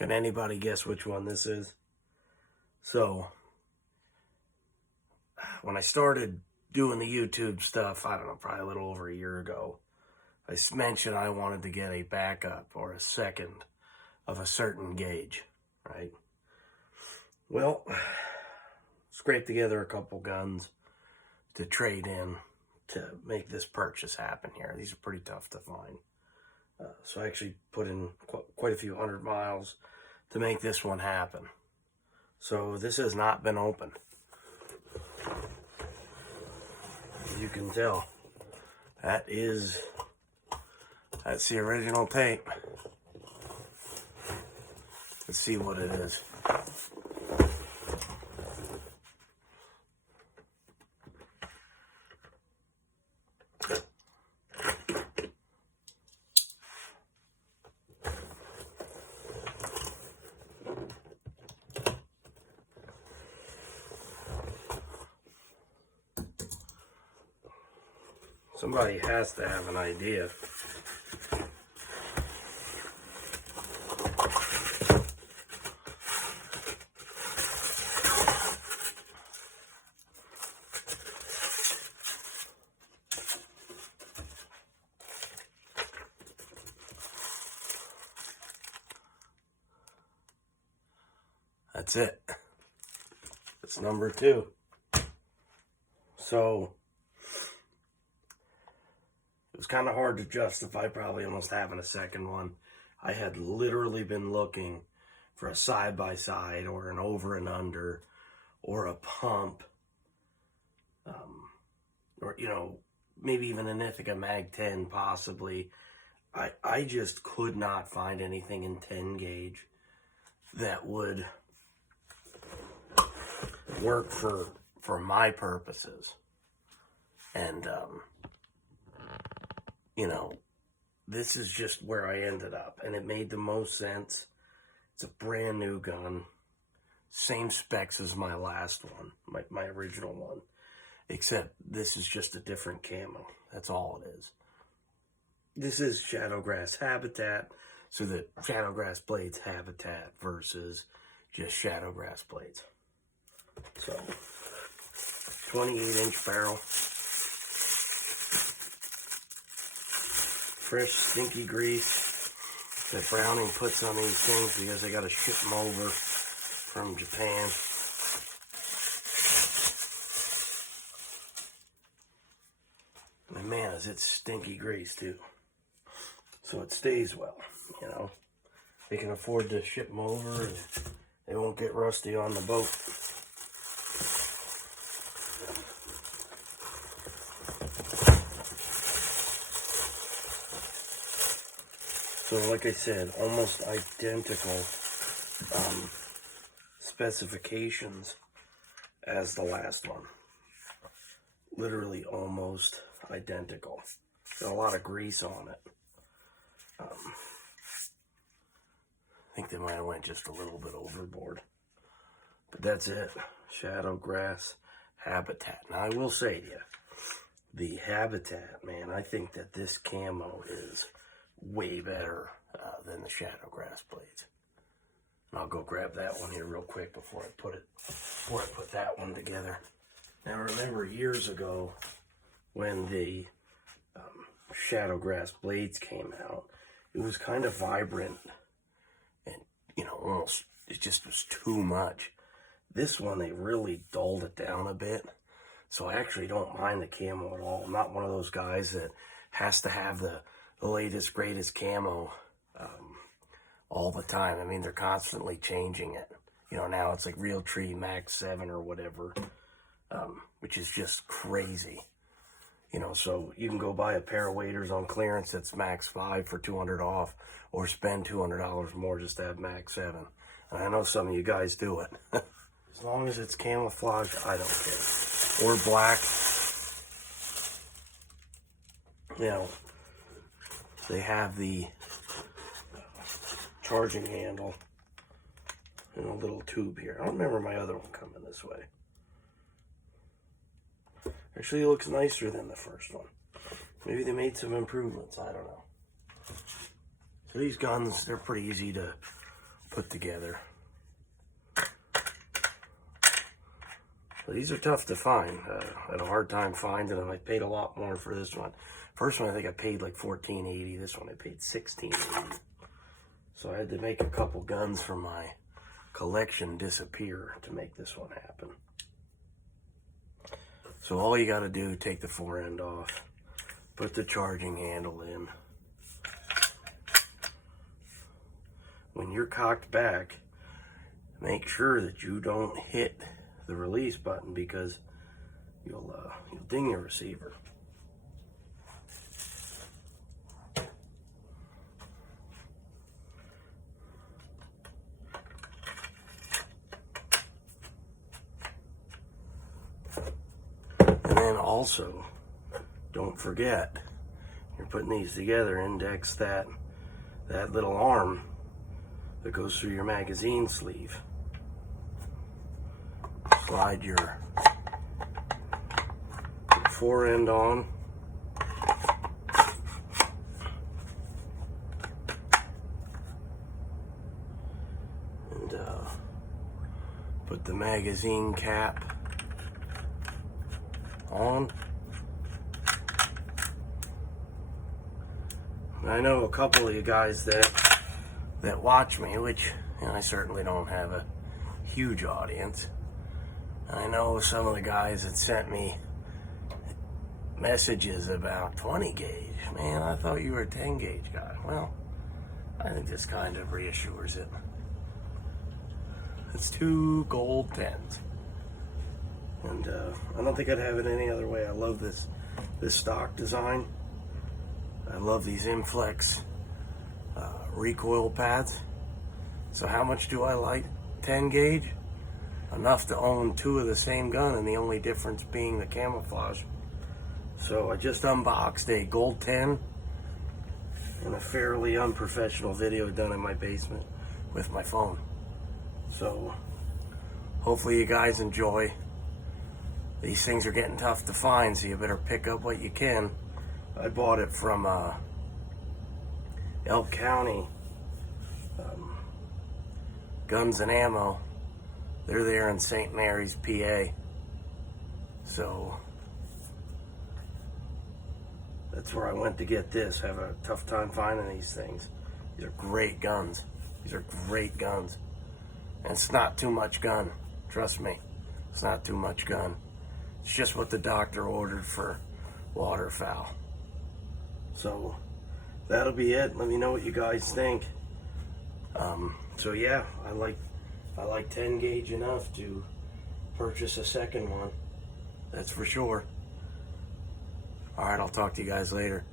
Can anybody guess which one this is? So, when I started doing the YouTube stuff, I don't know, probably a little over a year ago, I mentioned I wanted to get a backup or a second of a certain gauge, right? Well, scraped together a couple guns to trade in to make this purchase happen here. These are pretty tough to find. So I actually put in quite a few 100 miles to make this one happen. So this has not been opened. As you can tell, that's the original tape. Let's see what it is. Somebody has to have an idea. That's it. It's number 2. So it was kind of hard to justify probably almost having a second one. I had literally been looking for a side-by-side or an over and under or a pump, or, you know, maybe even an Ithaca Mag 10 possibly. I just could not find anything in 10 gauge that would work for my purposes. And, you know, this is just where I ended up, and it made the most sense. It's a brand new gun, same specs as my last one, my original one, except this is just a different camo. That's all it is. This is Shadowgrass Habitat, so the Shadowgrass Blades Habitat versus just Shadowgrass Blades. So, 28-inch barrel. Fresh stinky grease that Browning puts on these things because they got to ship them over from Japan. And man, is it stinky grease too. So it stays well, you know. They can afford to ship them over and they won't get rusty on the boat. So like I said, almost identical specifications as the last one. Literally almost identical. Got a lot of grease on it. I think they might have went just a little bit overboard. But that's it. Shadowgrass Habitat. Now I will say to you, the Habitat, man, I think that this camo is way better than the Shadowgrass Blades. And I'll go grab that one here real quick before I put that one together. Now remember years ago when the Shadowgrass Blades came out, it was kind of vibrant and, you know, almost, it just was too much. This one, they really dulled it down a bit. So I actually don't mind the camo at all. I'm not one of those guys that has to have the latest, greatest camo all the time. I mean, they're constantly changing it. You know, now it's like Realtree Max 7 or whatever, which is just crazy. You know, so you can go buy a pair of waders on clearance that's Max 5 for $200 off, or spend $200 more just to have Max 7. And I know some of you guys do it. As long as it's camouflaged, I don't care. Or black. You know, they have the charging handle in a little tube here. I don't remember my other one coming this way. Actually, it looks nicer than the first one. Maybe they made some improvements, I don't know. So these guns, they're pretty easy to put put together. These are tough to find. I had a hard time finding them. I paid a lot more for this one. First one I think I paid like $14.80. This one I paid $16.80. So I had to make a couple guns from my collection disappear to make this one happen. So all you got to do, take the fore end off, put the charging handle in. When you're cocked back, make sure that you don't hit the release button, because you'll ding your receiver. And then also, don't forget, you're putting these together, index that little arm that goes through your magazine sleeve. Slide your fore end on. And put the magazine cap on. And I know a couple of you guys that watch me, which, you know, I certainly don't have a huge audience. I know some of the guys that sent me messages about 20 gauge. Man, I thought you were a 10 gauge guy. Well, I think this kind of reassures it. It's 2 gold 10s. And I don't think I'd have it any other way. I love this stock design. I love these Inflex recoil pads. So how much do I like 10 gauge? Enough to own 2 of the same gun, and the only difference being the camouflage. So I just unboxed a gold 10 in a fairly unprofessional video done in my basement with my phone. So hopefully you guys enjoy. These things are getting tough to find, so you better pick up what you can. I bought it from Elk County Guns and Ammo. They're there in St. Mary's, PA. So that's where I went to get this. I have a tough time finding these things. These are great guns. These are great guns. And it's not too much gun. Trust me. It's not too much gun. It's just what the doctor ordered for waterfowl. So that'll be it. Let me know what you guys think. So yeah, I like 10 gauge enough to purchase a second one. That's for sure. All right, I'll talk to you guys later.